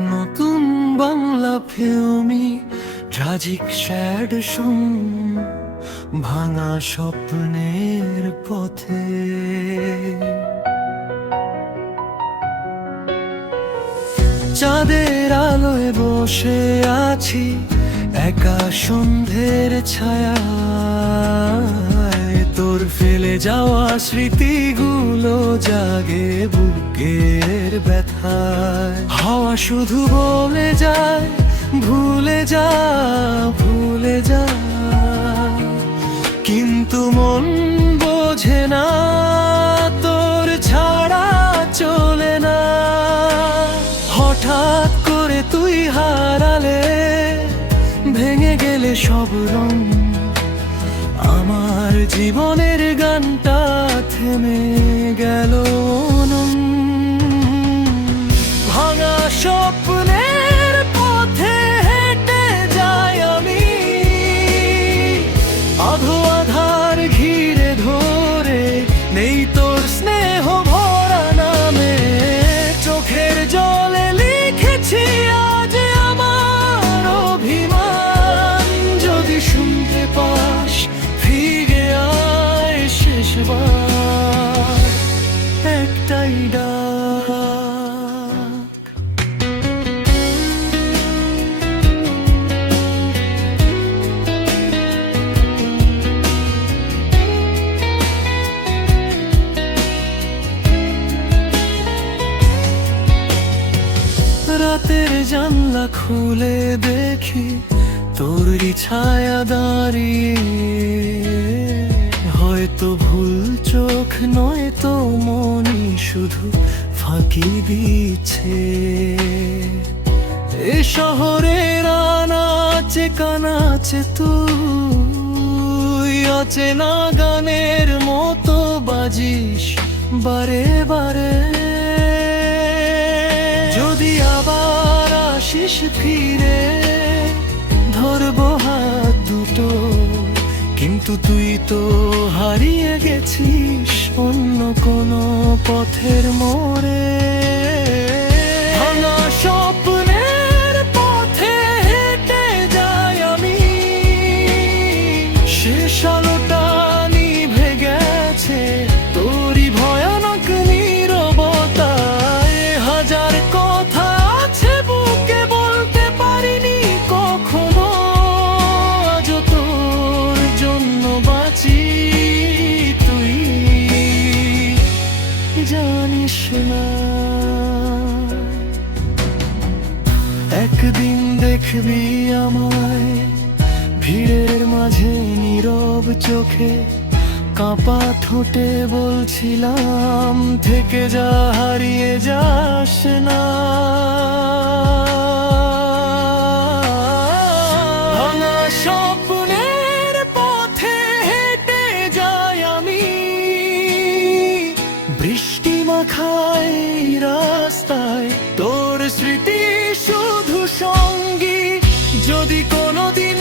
নতুন বাংলা ফিল্মি tragic sad song ভাঙা স্বপ্নের পথে। চাঁদের আলোয় বসে আছি, একা সন্ধ্যের ছায়া। তোর ফেলে যাওয়া স্মৃতিগুলো জাগে বুকের ব্যথায়। হাওয়া শুধু বলে যায়, ভুলে যা ভুলে যা। কিন্তু মন বোঝে না, তোর ছাড়া চলে না। হঠাৎ করে তুই হারালে, ভেঙে গেলে সব রং আমার জীবনের গানটা থেমে গেল। রাতের জানলা খুলে দেখি তোরই ছায়া দাঁড়িয়ে। হয়তো ভুল চোখ নয় তো মনি শুধু ফাঁকি দিচ্ছে। এ শহরের আনাচে কানাচে তুই অচেনা গানের মতো বাজিস বারে বারে। আসিস ফিরে ধরবো হাত দুটো। কিন্তু তুই তো হারিয়ে গেছিস অন্য কোনো পথের মোড়ে। ভাঙা স্বপ্নের পথে হেঁটে যাই আমি। শেষ একদিন দেখবি আমায়, ভিড়ের মাঝে নীরব চোখে। কাঁপা ঠোঁটে বলছিলাম, থেকে যা, হারিয়ে যাস না। যদি কোনোদিন